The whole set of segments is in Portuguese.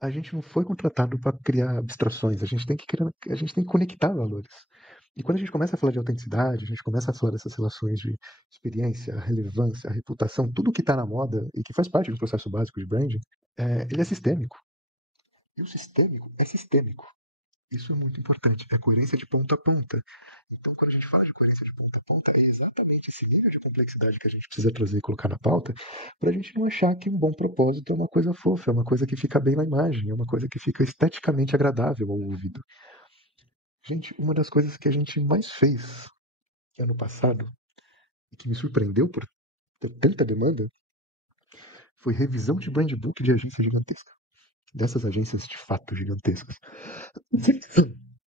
a gente não foi contratado para criar abstrações, a gente tem que conectar valores. E quando a gente começa a falar de autenticidade, a gente começa a falar dessas relações de experiência, relevância, reputação, tudo que está na moda e que faz parte do processo básico de branding, ele é sistêmico. E o sistêmico é sistêmico. Isso é muito importante, é coerência de ponta a ponta. Então, quando a gente fala de coerência de ponta a ponta, é exatamente esse nível de complexidade que a gente precisa trazer e colocar na pauta, para a gente não achar que um bom propósito é uma coisa fofa, é uma coisa que fica bem na imagem, é uma coisa que fica esteticamente agradável ao ouvido. Gente, uma das coisas que a gente mais fez ano passado, e que me surpreendeu por ter tanta demanda, foi revisão de brand book de agência gigantesca. Dessas agências de fato gigantescas.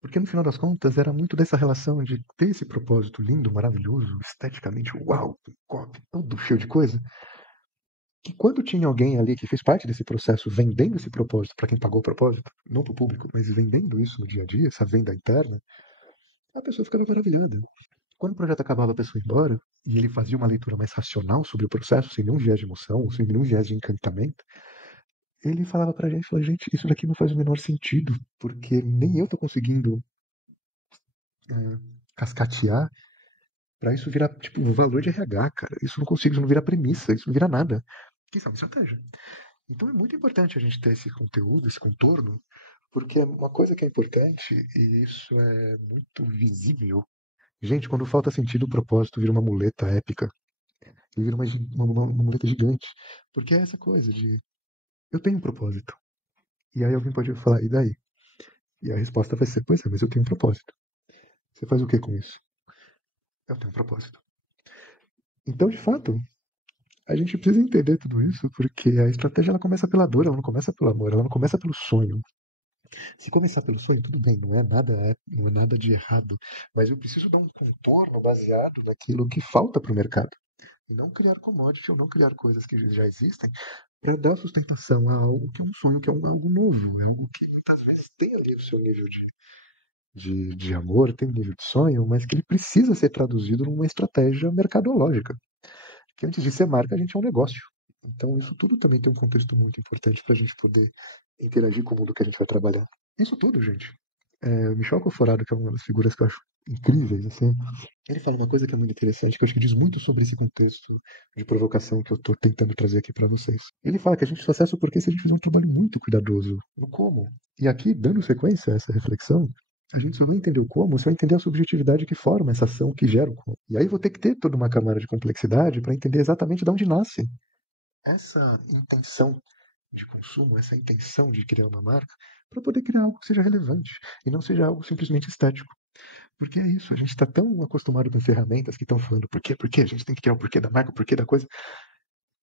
Porque no final das contas era muito dessa relação de ter esse propósito lindo, maravilhoso, esteticamente, uau, com copy, todo cheio de coisa, que quando tinha alguém ali que fez parte desse processo vendendo esse propósito para quem pagou o propósito, não para o público, mas vendendo isso no dia a dia, essa venda interna, a pessoa ficava maravilhada. Quando o projeto acabava, a pessoa ia embora e ele fazia uma leitura mais racional sobre o processo, sem nenhum viés de emoção, sem nenhum viés de encantamento, ele falava pra gente, falou, gente, isso daqui não faz o menor sentido, porque nem eu tô conseguindo é, cascatear pra isso virar, tipo, valor de RH, cara. Isso não consigo, isso não vira premissa, isso não vira nada. Quem sabe estratégia. Então é muito importante a gente ter esse conteúdo, esse contorno, porque é uma coisa que é importante, e isso é muito visível. Gente, quando falta sentido, o propósito vira uma muleta épica. Ele vira uma muleta gigante. Porque é essa coisa de, eu tenho um propósito. E aí alguém pode falar, e daí? E a resposta vai ser, pois é, mas eu tenho um propósito. Você faz o que com isso? Eu tenho um propósito. Então, de fato, a gente precisa entender tudo isso, porque a estratégia ela começa pela dor, ela não começa pelo amor, ela não começa pelo sonho. Se começar pelo sonho, tudo bem, não é nada de errado, mas eu preciso dar um contorno baseado naquilo que falta para o mercado. E não criar commodity ou não criar coisas que já existem para dar sustentação a algo que é um sonho, que é algo novo, é algo que muitas vezes tem ali o seu nível de amor, tem um nível de sonho, mas que ele precisa ser traduzido numa estratégia mercadológica. Que antes de ser marca, a gente é um negócio. Então, isso tudo também tem um contexto muito importante para a gente poder interagir com o mundo que a gente vai trabalhar. Isso tudo, gente. O Michel Coforado, que é uma das figuras que eu acho incríveis, assim, ele fala uma coisa que é muito interessante, que eu acho que diz muito sobre esse contexto de provocação que eu estou tentando trazer aqui para vocês. Ele fala que a gente só acessa o porquê se a gente fizer um trabalho muito cuidadoso no como. E aqui, dando sequência a essa reflexão, a gente só vai entender o como, você vai entender a subjetividade que forma essa ação que gera o como. E aí vou ter que ter toda uma camada de complexidade para entender exatamente de onde nasce essa intenção de consumo, essa intenção de criar uma marca, para poder criar algo que seja relevante e não seja algo simplesmente estético. Porque é isso, a gente está tão acostumado com ferramentas que estão falando por quê, a gente tem que criar o porquê da marca, o porquê da coisa.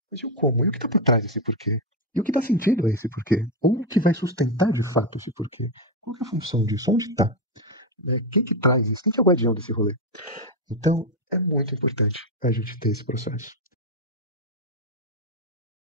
Mas e o como? E o que está por trás desse porquê? E o que dá sentido a esse porquê? Ou o que vai sustentar de fato esse porquê? Qual que é a função disso? Onde está? Quem que traz isso? Quem que é o guardião desse rolê? Então, é muito importante a gente ter esse processo.